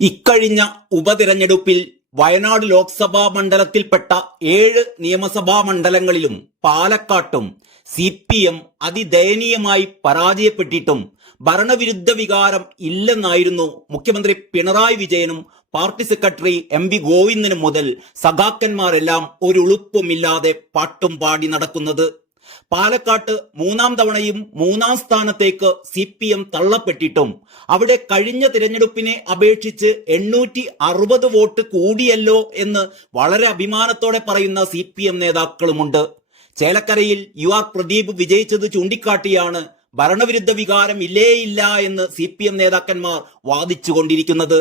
ഇക്കഴിഞ്ഞ ഉപതിരഞ്ഞെടുപ്പിൽ വയനാട് ലോക്സഭാ മണ്ഡലത്തിൽപ്പെട്ട ഏഴ് നിയമസഭാ മണ്ഡലങ്ങളിലും പാലക്കാട്ടും സി പി എം അതിദയനീയമായി പരാജയപ്പെട്ടിട്ടും ഭരണവിരുദ്ധ വികാരം ഇല്ലെന്നായിരുന്നു മുഖ്യമന്ത്രി പിണറായി വിജയനും പാർട്ടി സെക്രട്ടറി എം വി ഗോവിന്ദനും മുതൽ സഖാക്കന്മാരെല്ലാം ഒരു ഉളുപ്പുമില്ലാതെ പാട്ടും പാടി നടക്കുന്നത് പാലക്കാട്ട് മൂന്നാം തവണയും മൂന്നാം സ്ഥാനത്തേക്ക് സി പി എം തള്ളപ്പെട്ടിട്ടും അവിടെ കഴിഞ്ഞ തിരഞ്ഞെടുപ്പിനെ അപേക്ഷിച്ച് എണ്ണൂറ്റി അറുപത് വോട്ട് കൂടിയല്ലോ എന്ന് വളരെ അഭിമാനത്തോടെ പറയുന്ന സി പി എം നേതാക്കളുമുണ്ട്. ചേലക്കരയിൽ യു ആർ പ്രദീപ് വിജയിച്ചത് ചൂണ്ടിക്കാട്ടിയാണ് ഭരണവിരുദ്ധ വികാരം ഇല്ലേയില്ല എന്ന് സി പി എം നേതാക്കന്മാർ വാദിച്ചുകൊണ്ടിരിക്കുന്നത്.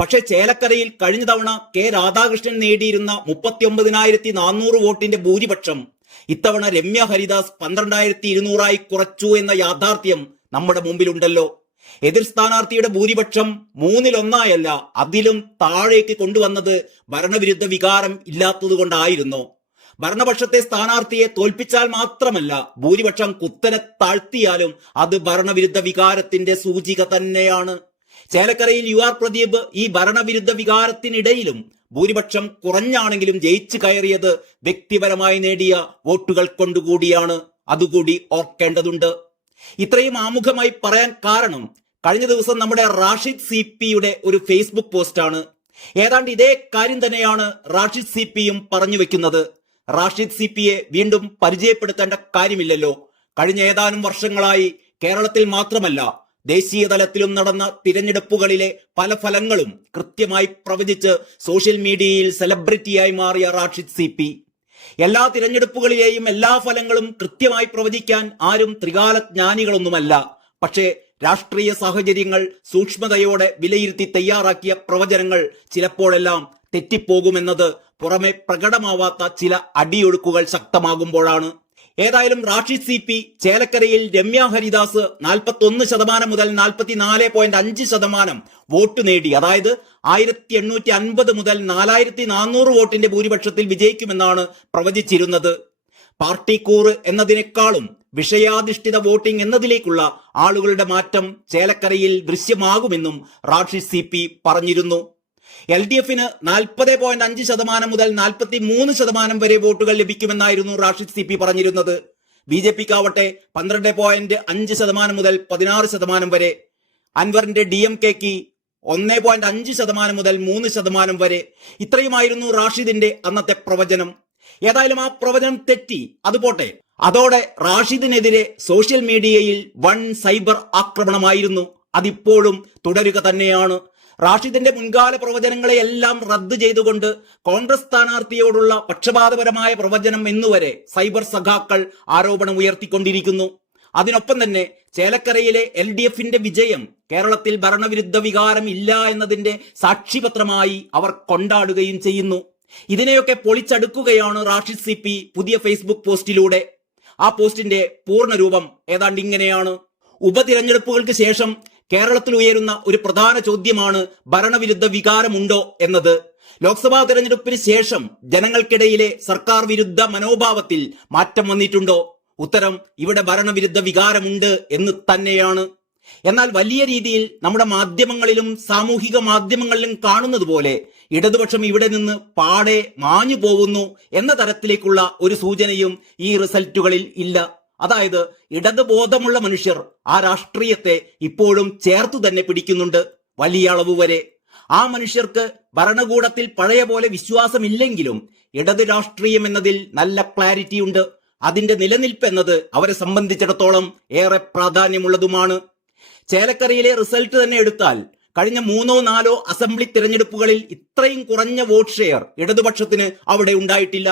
പക്ഷേ ചേലക്കരയിൽ കഴിഞ്ഞ തവണ കെ രാധാകൃഷ്ണൻ നേടിയിരുന്ന മുപ്പത്തി നാനൂറ് വോട്ടിന്റെ ഭൂരിപക്ഷം ഇത്തവണ രമ്യ ഹരിദാസ് പന്ത്രണ്ടായിരത്തി ഇരുന്നൂറായി കുറച്ചു എന്ന യാഥാർത്ഥ്യം നമ്മുടെ മുമ്പിലുണ്ടല്ലോ. എതിർ സ്ഥാനാർത്ഥിയുടെ ഭൂരിപക്ഷം മൂന്നിലൊന്നായല്ല അതിലും താഴേക്ക് കൊണ്ടുവന്നത് ഭരണവിരുദ്ധ വികാരം ഇല്ലാത്തതുകൊണ്ടായിരുന്നു. ഭരണപക്ഷത്തെ സ്ഥാനാർത്ഥിയെ തോൽപ്പിച്ചാൽ മാത്രമല്ല ഭൂരിപക്ഷം കുത്തനെ താഴ്ത്തിയാലും അത് ഭരണവിരുദ്ധ വികാരത്തിന്റെ സൂചിക തന്നെയാണ്. ചേലക്കരയിൽ യു ആർ പ്രദീപ് ഈ ഭരണവിരുദ്ധ വികാരത്തിനിടയിലും ഭൂരിപക്ഷം കുറഞ്ഞാണെങ്കിലും ജയിച്ചു കയറിയത് വ്യക്തിപരമായി നേടിയ വോട്ടുകൾ കൊണ്ടുകൂടിയാണ്. അതുകൂടി ഓർക്കേണ്ടതുണ്ട്. ഇത്രയും ആമുഖമായി പറയാൻ കാരണം കഴിഞ്ഞ ദിവസം നമ്മുടെ റാഷിദ് സി പിയുടെ ഒരു ഫേസ്ബുക്ക് പോസ്റ്റാണ്. ഏതാണ്ട് ഇതേ കാര്യം തന്നെയാണ് റാഷിദ് സി പിയും പറഞ്ഞു വെക്കുന്നത്. റാഷിദ് സി പിയെ വീണ്ടും പരിചയപ്പെടുത്തേണ്ട കാര്യമില്ലല്ലോ. കഴിഞ്ഞ ഏതാനും വർഷങ്ങളായി കേരളത്തിൽ മാത്രമല്ല ദേശീയ തലത്തിലും നടന്ന തിരഞ്ഞെടുപ്പുകളിലെ പല ഫലങ്ങളും കൃത്യമായി പ്രവചിച്ച് സോഷ്യൽ മീഡിയയിൽ സെലിബ്രിറ്റിയായി മാറിയ റാഷിദ് സി പി. എല്ലാ തിരഞ്ഞെടുപ്പുകളിലെയും എല്ലാ ഫലങ്ങളും കൃത്യമായി പ്രവചിക്കാൻ ആരും ത്രികാലജ്ഞാനികളൊന്നുമല്ല. പക്ഷേ രാഷ്ട്രീയ സാഹചര്യങ്ങൾ സൂക്ഷ്മതയോടെ വിലയിരുത്തി തയ്യാറാക്കിയ പ്രവചനങ്ങൾ ചിലപ്പോഴെല്ലാം തെറ്റിപ്പോകുമെന്നത് പുറമെ പ്രകടമാവാത്ത ചില അടിയൊഴുക്കുകൾ ശക്തമാകുമ്പോഴാണ്. ഏതായാലും റാഷി സി പി ചേലക്കരയിൽ രമ്യ ഹരിദാസ് നാൽപ്പത്തി ശതമാനം മുതൽ നാൽപ്പത്തിനാല് പോയിന്റ് അഞ്ച് ശതമാനം വോട്ട് നേടി. അതായത് ആയിരത്തി എണ്ണൂറ്റി അൻപത് മുതൽ നാലായിരത്തി നാനൂറ് വോട്ടിന്റെ ഭൂരിപക്ഷത്തിൽ വിജയിക്കുമെന്നാണ് പ്രവചിച്ചിരുന്നത്. പാർട്ടി കൂറ് എന്നതിനേക്കാളും വിഷയാധിഷ്ഠിത വോട്ടിംഗ് എന്നതിലേക്കുള്ള ആളുകളുടെ മാറ്റം ചേലക്കരയിൽ ദൃശ്യമാകുമെന്നും റാഷി സി പറഞ്ഞിരുന്നു. എൽ ഡി എഫിന് നാൽപ്പത് പോയിന്റ് അഞ്ച് ശതമാനം മുതൽ നാൽപ്പത്തി മൂന്ന് ശതമാനം വരെ വോട്ടുകൾ ലഭിക്കുമെന്നായിരുന്നു റാഷിദ് സി പി പറഞ്ഞിരുന്നത്. ബി ജെ പിക്ക് ആവട്ടെ പന്ത്രണ്ട് പോയിന്റ് അഞ്ച് ശതമാനം മുതൽ പതിനാറ് ശതമാനം വരെ. അൻവറിന്റെ ഡി എം കെക്ക് ഒന്ന് പോയിന്റ് അഞ്ച് ശതമാനം മുതൽ മൂന്ന് ശതമാനം വരെ. ഇത്രയുമായിരുന്നു റാഷിദിന്റെ അന്നത്തെ പ്രവചനം. ഏതായാലും ആ പ്രവചനം തെറ്റി. അതുപോട്ടെ അതോടെ റാഷിദിനെതിരെ സോഷ്യൽ മീഡിയയിൽ വൺ സൈബർ ആക്രമണമായിരുന്നു. അതിപ്പോഴും തുടരുക തന്നെയാണ്. റാഷിദിന്റെ മുൻകാല പ്രവചനങ്ങളെയെല്ലാം റദ്ദ് ചെയ്തുകൊണ്ട് കോൺഗ്രസ് സ്ഥാനാർത്ഥിയോടുള്ള പക്ഷപാതപരമായ പ്രവചനം എന്നുവരെ സൈബർ സഖാക്കൾ ആരോപണം ഉയർത്തിക്കൊണ്ടിരിക്കുന്നു. അതിനൊപ്പം തന്നെ ചേലക്കരയിലെ എൽ ഡി എഫിന്റെ വിജയം കേരളത്തിൽ ഭരണവിരുദ്ധ വികാരം ഇല്ല എന്നതിന്റെ സാക്ഷിപത്രമായി അവർ കൊണ്ടാടുകയും ചെയ്യുന്നു. ഇതിനെയൊക്കെ പൊളിച്ചടുക്കുകയാണ് റാഷിദ് സി പി പുതിയ ഫേസ്ബുക്ക് പോസ്റ്റിലൂടെ. ആ പോസ്റ്റിന്റെ പൂർണരൂപം ഏതാണ്ട് ഇങ്ങനെയാണ് ഉപതിരഞ്ഞെടുപ്പുകൾക്ക് ശേഷം കേരളത്തിൽ ഉയരുന്ന ഒരു പ്രധാന ചോദ്യമാണ് ഭരണവിരുദ്ധ വികാരമുണ്ടോ എന്നത്. ലോക്സഭാ തെരഞ്ഞെടുപ്പിന് ശേഷം ജനങ്ങൾക്കിടയിലെ സർക്കാർ വിരുദ്ധ മനോഭാവത്തിൽ മാറ്റം വന്നിട്ടുണ്ടോ? ഉത്തരം ഇവിടെ ഭരണവിരുദ്ധ വികാരമുണ്ട് എന്ന് തന്നെയാണ്. എന്നാൽ വലിയ രീതിയിൽ നമ്മുടെ മാധ്യമങ്ങളിലും സാമൂഹിക മാധ്യമങ്ങളിലും കാണുന്നത് പോലെ ഇടതുപക്ഷം ഇവിടെ നിന്ന് പാടെ മാഞ്ഞു പോകുന്നു എന്ന തരത്തിലേക്കുള്ള ഒരു സൂചനയും ഈ റിസൾട്ടുകളിൽ ഇല്ല. അതായത് ഇടതുബോധമുള്ള മനുഷ്യർ ആ രാഷ്ട്രീയത്തെ ഇപ്പോഴും ചേർത്തു തന്നെ പിടിക്കുന്നുണ്ട് വലിയ അളവ് വരെ. ആ മനുഷ്യർക്ക് ഭരണകൂടത്തിൽ പഴയ പോലെ വിശ്വാസമില്ലെങ്കിലും ഇടത് രാഷ്ട്രീയം എന്നതിൽ നല്ല ക്ലാരിറ്റി ഉണ്ട്. അതിന്റെ നിലനിൽപ്പ് എന്നത് അവരെ സംബന്ധിച്ചിടത്തോളം ഏറെ പ്രാധാന്യമുള്ളതുമാണ്. ചേലക്കരയിലെ റിസൾട്ട് തന്നെ എടുത്താൽ കഴിഞ്ഞ മൂന്നോ നാലോ അസംബ്ലി തിരഞ്ഞെടുപ്പുകളിൽ ഇത്രയും കുറഞ്ഞ വോട്ട് ഷെയർ ഇടതുപക്ഷത്തിന് അവിടെ ഉണ്ടായിട്ടില്ല.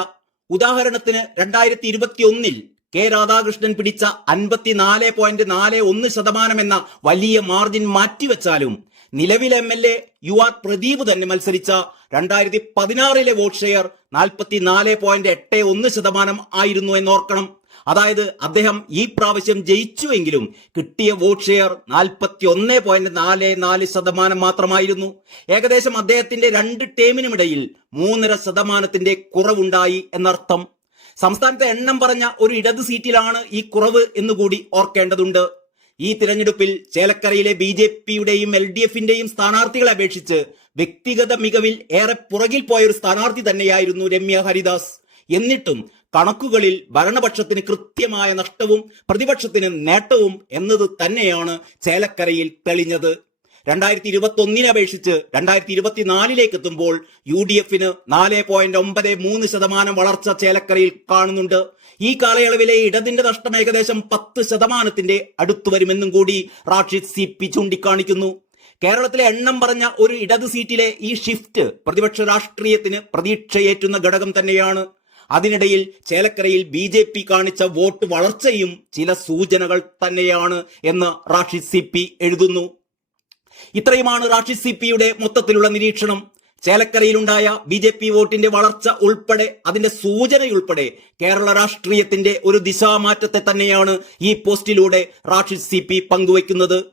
ഉദാഹരണത്തിന് രണ്ടായിരത്തി ഇരുപത്തി ഒന്നിൽ കെ രാധാകൃഷ്ണൻ പിടിച്ച അൻപത്തിനാല് പോയിന്റ് നാല് ഒന്ന് ശതമാനം എന്ന വലിയ മാർജിൻ മാറ്റിവെച്ചാലും നിലവിലെ M L A U R Pradeep തന്നെ മത്സരിച്ച രണ്ടായിരത്തി പതിനാറിലെ വോട്ട് ഷെയർ നാൽപ്പത്തിനാല് പോയിന്റ് എട്ട് ഒന്ന് ശതമാനം ആയിരുന്നു എന്നോർക്കണം. അതായത് അദ്ദേഹം ഈ പ്രാവശ്യം ജയിച്ചുവെങ്കിലും കിട്ടിയ വോട്ട് ഷെയർ നാൽപ്പത്തി ഒന്ന് പോയിന്റ് നാല് നാല് ശതമാനം മാത്രമായിരുന്നു. ഏകദേശം അദ്ദേഹത്തിന്റെ രണ്ട് ടേമിനുമിടയിൽ മൂന്നര ശതമാനത്തിന്റെ കുറവുണ്ടായി എന്നർത്ഥം. സംസ്ഥാനത്തെ എണ്ണം പറഞ്ഞ ഒരു ഇടത് സീറ്റിലാണ് ഈ കുറവ് എന്നുകൂടി ഓർക്കേണ്ടതുണ്ട്. ഈ തിരഞ്ഞെടുപ്പിൽ ചേലക്കരയിലെ ബി ജെ പിയുടെയും എൽ ഡി എഫിന്റെയും സ്ഥാനാർത്ഥികളെ അപേക്ഷിച്ച് വ്യക്തിഗത മികവിൽ ഏറെ പുറകിൽ പോയ ഒരു സ്ഥാനാർത്ഥി തന്നെയായിരുന്നു രമ്യ ഹരിദാസ്. എന്നിട്ടും കണക്കുകളിൽ ഭരണപക്ഷത്തിന് കൃത്യമായ നഷ്ടവും പ്രതിപക്ഷത്തിന് നേട്ടവും എന്നത് തന്നെയാണ് ചേലക്കരയിൽ തെളിഞ്ഞത്. രണ്ടായിരത്തി ഇരുപത്തി ഒന്നിനെ അപേക്ഷിച്ച് രണ്ടായിരത്തി ഇരുപത്തിനാലിലേക്ക് എത്തുമ്പോൾ യു ഡി എഫിന് നാല് പോയിന്റ് ഒമ്പത് മൂന്ന് ശതമാനം വളർച്ച ചേലക്കരയിൽ കാണുന്നുണ്ട്. ഈ കാലയളവിലെ ഇടതിന്റെ നഷ്ടം ഏകദേശം പത്ത് ശതമാനത്തിന്റെ അടുത്തു വരുമെന്നും കൂടി റാഷിദ് സി പി ചൂണ്ടിക്കാണിക്കുന്നു. കേരളത്തിലെ എണ്ണം പറഞ്ഞ ഒരു ഇടത് സീറ്റിലെ ഈ ഷിഫ്റ്റ് പ്രതിപക്ഷ രാഷ്ട്രീയത്തിന് പ്രതീക്ഷയേറ്റുന്ന ഘടകം തന്നെയാണ്. അതിനിടയിൽ ചേലക്കരയിൽ ബി ജെ പി കാണിച്ച വോട്ട് വളർച്ചയും ചില സൂചനകൾ തന്നെയാണ് എന്ന് റാഷിദ് സി പി എഴുതുന്നു. ഇത്രയുമാണ് റാഷി സി പിയുടെ മൊത്തത്തിലുള്ള നിരീക്ഷണം. ചേലക്കരയിലുണ്ടായ ബി ജെ പി വോട്ടിന്റെ വളർച്ച ഉൾപ്പെടെ അതിന്റെ സൂചനയുൾപ്പെടെ കേരള രാഷ്ട്രീയത്തിന്റെ ഒരു ദിശാമാറ്റത്തെ തന്നെയാണ് ഈ പോസ്റ്റിലൂടെ റാഷിദ് സി പി പങ്കുവയ്ക്കുന്നത്.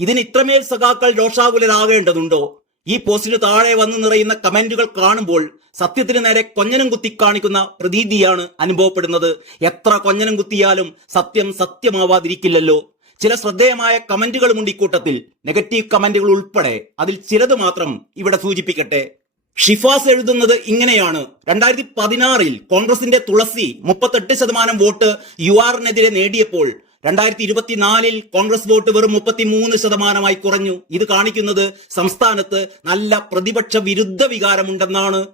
ഇതിന് ഇത്രമേൽ സഖാക്കൾ രോഷാകുലരാകേണ്ടതുണ്ടോ? ഈ പോസ്റ്റിന് താഴെ വന്നു നിറയുന്ന കമന്റുകൾ കാണുമ്പോൾ സത്യത്തിന് നേരെ കൊഞ്ഞനം കുത്തി കാണിക്കുന്ന പ്രതീതിയാണ് അനുഭവപ്പെടുന്നത്. എത്ര കൊഞ്ഞനം കുത്തിയാലും സത്യം സത്യമാവാതിരിക്കില്ലല്ലോ. ചില ശ്രദ്ധേയമായ കമന്റുകളുമുണ്ട് ഇക്കൂട്ടത്തിൽ നെഗറ്റീവ് കമന്റുകൾ ഉൾപ്പെടെ അതിൽ ചിലത് മാത്രം ഇവിടെ സൂചിപ്പിക്കട്ടെ. ഷിഫാസ് എഴുതുന്നത് ഇങ്ങനെയാണ്. രണ്ടായിരത്തി പതിനാറിൽ കോൺഗ്രസിന്റെ തുളസി മുപ്പത്തെട്ട് ശതമാനം വോട്ട് യു ആറിനെതിരെ നേടിയപ്പോൾ രണ്ടായിരത്തി ഇരുപത്തിനാലിൽ കോൺഗ്രസ് വോട്ട് വെറും മുപ്പത്തിമൂന്ന് ശതമാനമായി കുറഞ്ഞു. ഇത് കാണിക്കുന്നത് സംസ്ഥാനത്ത് നല്ല പ്രതിപക്ഷ വിരുദ്ധ വികാരമുണ്ടെന്നാണ്.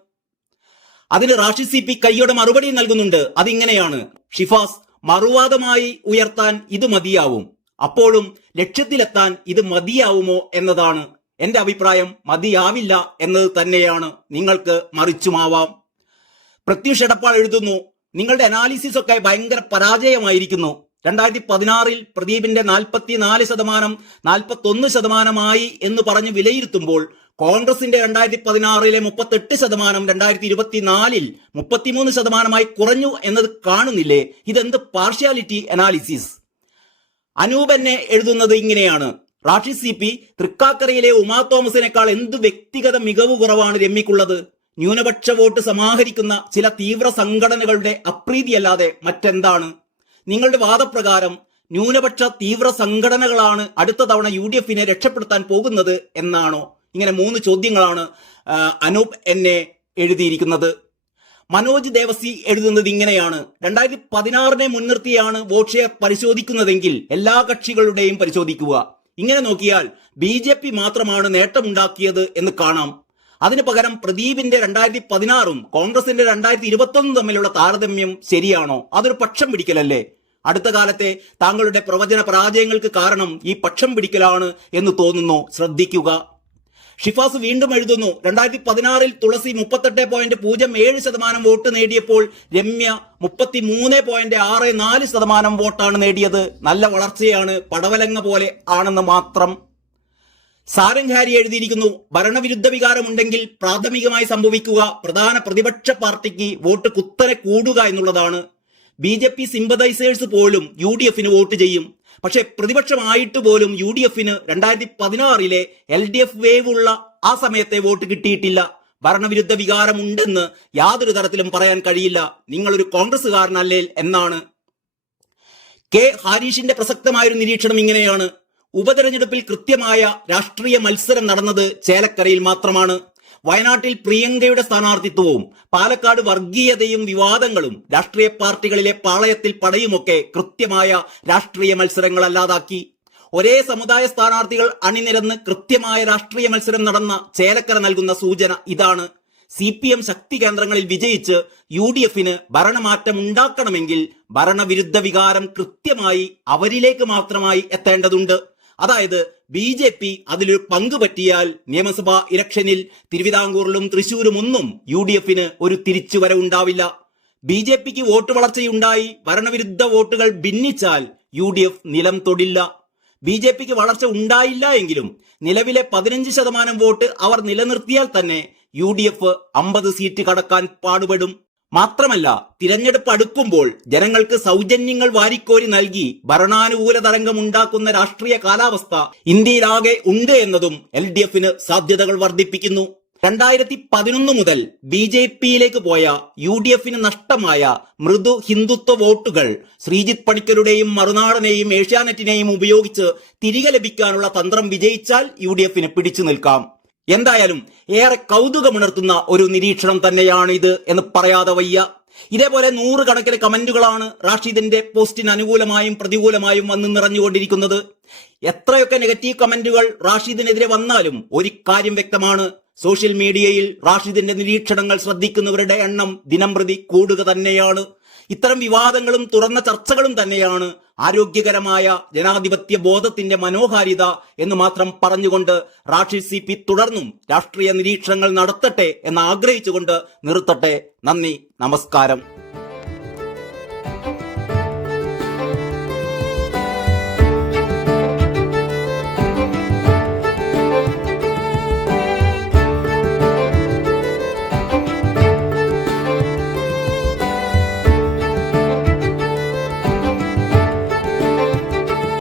അതിന് റാഷി സി പി കൈയുടെ മറുപടി നൽകുന്നുണ്ട്. അതിങ്ങനെയാണ്. ഷിഫാസ് മറുവാദമായി ഉയർത്താൻ ഇത് മതിയാവും. അപ്പോഴും ലക്ഷ്യത്തിലെത്താൻ ഇത് മതിയാവുമോ എന്നതാണ് എന്റെ അഭിപ്രായം. മതിയാവില്ല എന്നത് തന്നെയാണ്. നിങ്ങൾക്ക് മറിച്ചുമാവാം. പ്രത്യുഷ് എടപ്പാൾ എഴുതുന്നു നിങ്ങളുടെ അനാലിസിസ് ഒക്കെ ഭയങ്കര പരാജയമായിരിക്കുന്നു. രണ്ടായിരത്തി പതിനാറിൽ പ്രദീപിന്റെ നാൽപ്പത്തിനാല് ശതമാനം നാൽപ്പത്തൊന്ന് ശതമാനമായി എന്ന് പറഞ്ഞ് വിലയിരുത്തുമ്പോൾ കോൺഗ്രസിന്റെ രണ്ടായിരത്തി പതിനാറിലെ മുപ്പത്തെട്ട് ശതമാനം രണ്ടായിരത്തി ഇരുപത്തിനാലിൽ മുപ്പത്തിമൂന്ന് ശതമാനമായി കുറഞ്ഞു എന്നത് കാണുന്നില്ലേ? ഇതെന്ത് പാർഷ്യാലിറ്റി അനാലിസിസ് അനൂപ് എന്നെ എഴുതുന്നത് ഇങ്ങനെയാണ്. റാഷി സി പി തൃക്കാക്കരയിലെ ഉമാ തോമസിനേക്കാൾ എന്ത് വ്യക്തിഗത മികവ് കുറവാണ് രമ്യക്കുള്ളത്? ന്യൂനപക്ഷ വോട്ട് സമാഹരിക്കുന്ന ചില തീവ്ര സംഘടനകളുടെ അപ്രീതിയല്ലാതെ മറ്റെന്താണ്? നിങ്ങളുടെ വാദപ്രകാരം ന്യൂനപക്ഷ തീവ്ര സംഘടനകളാണ് അടുത്ത തവണ യു ഡി എഫിനെ രക്ഷപ്പെടുത്താൻ പോകുന്നത് എന്നാണോ? ഇങ്ങനെ മൂന്ന് ചോദ്യങ്ങളാണ് അനൂപ് എന്നെ എഴുതിയിരിക്കുന്നത്. മനോജ് ദേവസി എഴുതുന്നത് ഇങ്ങനെയാണ്. രണ്ടായിരത്തി പതിനാറിനെ മുൻനിർത്തിയാണ് വോട്ട് ഷെയർ പരിശോധിക്കുന്നതെങ്കിൽ എല്ലാ കക്ഷികളുടെയും പരിശോധിക്കുക. ഇങ്ങനെ നോക്കിയാൽ ബി ജെ പി മാത്രമാണ് നേട്ടമുണ്ടാക്കിയത് എന്ന് കാണാം. അതിനു പകരം പ്രദീപിന്റെ രണ്ടായിരത്തി പതിനാറും കോൺഗ്രസിന്റെ രണ്ടായിരത്തി ഇരുപത്തൊന്നും തമ്മിലുള്ള താരതമ്യം ശരിയാണോ? അതൊരു പക്ഷം പിടിക്കലല്ലേ? അടുത്ത കാലത്തെ താങ്കളുടെ പ്രവചന പരാജയങ്ങൾക്ക് കാരണം ഈ പക്ഷം പിടിക്കലാണ് എന്ന് തോന്നുന്നു. ശ്രദ്ധിക്കുക. ഷിഫാസ് വീണ്ടും എഴുതുന്നു. രണ്ടായിരത്തി പതിനാറിൽ തുളസി മുപ്പത്തെട്ട് പോയിന്റ് പൂജ്യം ഏഴ് ശതമാനം വോട്ട് നേടിയപ്പോൾ രമ്യ മുപ്പത്തി മൂന്ന് പോയിന്റ് ആറ് നാല് ശതമാനം വോട്ടാണ് നേടിയത്. നല്ല വളർച്ചയാണ് പടവലങ്ങ പോലെ ആണെന്ന് മാത്രം. സാരംഗാരി എഴുതിയിരിക്കുന്നു ഭരണവിരുദ്ധ വികാരമുണ്ടെങ്കിൽ പ്രാഥമികമായി സംഭവിക്കുക. പ്രധാന പ്രതിപക്ഷ പാർട്ടിക്ക് വോട്ട് കുത്തനെ കൂടുക എന്നുള്ളതാണ്. ബി ജെ പി സിമ്പതൈസേഴ്സ് പോലും യു ഡി എഫിന് വോട്ട് ചെയ്യും. പക്ഷെ പ്രതിപക്ഷമായിട്ട് പോലും യു ഡി എഫിന് രണ്ടായിരത്തി പതിനാറിലെ എൽ ഡി എഫ് വേവ് ഉള്ള ആ സമയത്തെ വോട്ട് കിട്ടിയിട്ടില്ല. ഭരണവിരുദ്ധ വികാരമുണ്ടെന്ന് യാതൊരു തരത്തിലും പറയാൻ കഴിയില്ല. നിങ്ങളൊരു കോൺഗ്രസ്സുകാരനല്ലേ എന്നാണ്. കെ ഹാരീഷിന്റെ പ്രസക്തമായൊരു നിരീക്ഷണം ഇങ്ങനെയാണ്. ഉപതെരഞ്ഞെടുപ്പിൽ കൃത്യമായ രാഷ്ട്രീയ മത്സരം നടന്നത് ചേലക്കരയിൽ മാത്രമാണ്. വയനാട്ടിൽ പ്രിയങ്കയുടെ സ്ഥാനാർത്ഥിത്വവും പാലക്കാട് വർഗീയതയും വിവാദങ്ങളും രാഷ്ട്രീയ പാർട്ടികളിലെ പാളയത്തിൽ പടയുമൊക്കെ കൃത്യമായ രാഷ്ട്രീയ മത്സരങ്ങളല്ലാതാക്കി ഒരേ സമുദായ സ്ഥാനാർത്ഥികൾ അണിനിരന്ന് കൃത്യമായ രാഷ്ട്രീയ മത്സരം നടന്ന ചേലക്കര നൽകുന്ന സൂചന ഇതാണ്. സി പി എം ശക്തി കേന്ദ്രങ്ങളിൽ വിജയിച്ച് യു ഡി എഫിന് ഭരണമാറ്റം ഉണ്ടാക്കണമെങ്കിൽ ഭരണവിരുദ്ധ വികാരം കൃത്യമായി അവരിലേക്ക് മാത്രമായി എത്തേണ്ടതുണ്ട്. അതായത് ബി ജെ പി അതിലൊരു പങ്ക് പറ്റിയാൽ നിയമസഭാ ഇലക്ഷനിൽ തിരുവിതാംകൂറിലും തൃശൂരും ഒന്നും യു ഡി എഫിന് ഒരു തിരിച്ചുവരവുണ്ടാവില്ല. ബി ജെ പിക്ക് വോട്ട് വളർച്ചയുണ്ടായി ഭരണവിരുദ്ധ വോട്ടുകൾ ഭിന്നിച്ചാൽ യു ഡി എഫ് നിലം തൊടില്ല. ബി ജെ പിക്ക് വളർച്ച ഉണ്ടായില്ല എങ്കിലും നിലവിലെ പതിനഞ്ച് ശതമാനം വോട്ട് അവർ നിലനിർത്തിയാൽ തന്നെ യു ഡി എഫ് അമ്പത് സീറ്റ് കടക്കാൻ പാടുപെടും. മാത്രമല്ല തിരഞ്ഞെടുപ്പ് അടുക്കുമ്പോൾ ജനങ്ങൾക്ക് സൗജന്യങ്ങൾ വാരിക്കോരി നൽകി ഭരണാനുകൂല തരംഗമുണ്ടാക്കുന്ന രാഷ്ട്രീയ കാലാവസ്ഥ ഇന്ത്യയിലാകെ ഉണ്ട് എന്നതും എൽ ഡി എഫിന് സാധ്യതകൾ വർദ്ധിപ്പിക്കുന്നു. രണ്ടായിരത്തി പതിനൊന്ന് മുതൽ ബി ജെ പിയിലേക്ക് പോയ യു ഡി എഫിന് നഷ്ടമായ മൃദു ഹിന്ദുത്വ വോട്ടുകൾ ശ്രീജിത് പണിക്കരുടെയും മറുനാടനെയും ഏഷ്യാനെറ്റിനെയും ഉപയോഗിച്ച് തിരികെ ലഭിക്കാനുള്ള തന്ത്രം വിജയിച്ചാൽ യു ഡി എഫിന് പിടിച്ചു നിൽക്കാം. എന്തായാലും ഏറെ കൗതുകമുണർത്തുന്ന ഒരു നിരീക്ഷണം തന്നെയാണ് ഇത് എന്ന് പറയാതെ വയ്യ. ഇതേപോലെ നൂറുകണക്കിന് കമന്റുകളാണ് റാഷിദിന്റെ പോസ്റ്റിന് അനുകൂലമായും പ്രതികൂലമായും വന്ന് നിറഞ്ഞുകൊണ്ടിരിക്കുന്നത്. എത്രയൊക്കെ നെഗറ്റീവ് കമന്റുകൾ റാഷിദിനെതിരെ വന്നാലും ഒരു കാര്യം വ്യക്തമാണ്. സോഷ്യൽ മീഡിയയിൽ റാഷിദിന്റെ നിരീക്ഷണങ്ങൾ ശ്രദ്ധിക്കുന്നവരുടെ എണ്ണം ദിനംപ്രതി കൂടുക തന്നെയാണ്. ഇത്തരം വിവാദങ്ങളും തുറന്ന ചർച്ചകളും തന്നെയാണ് ആരോഗ്യകരമായ ജനാധിപത്യ ബോധത്തിന്റെ മനോഹാരിത എന്ന് മാത്രം പറഞ്ഞുകൊണ്ട് റാഷിദ് സി പി തുടർന്നും രാഷ്ട്രീയ നിരീക്ഷണങ്ങൾ നടത്തട്ടെ എന്ന് ആഗ്രഹിച്ചുകൊണ്ട് നിർത്തട്ടെ. നന്ദി. നമസ്കാരം.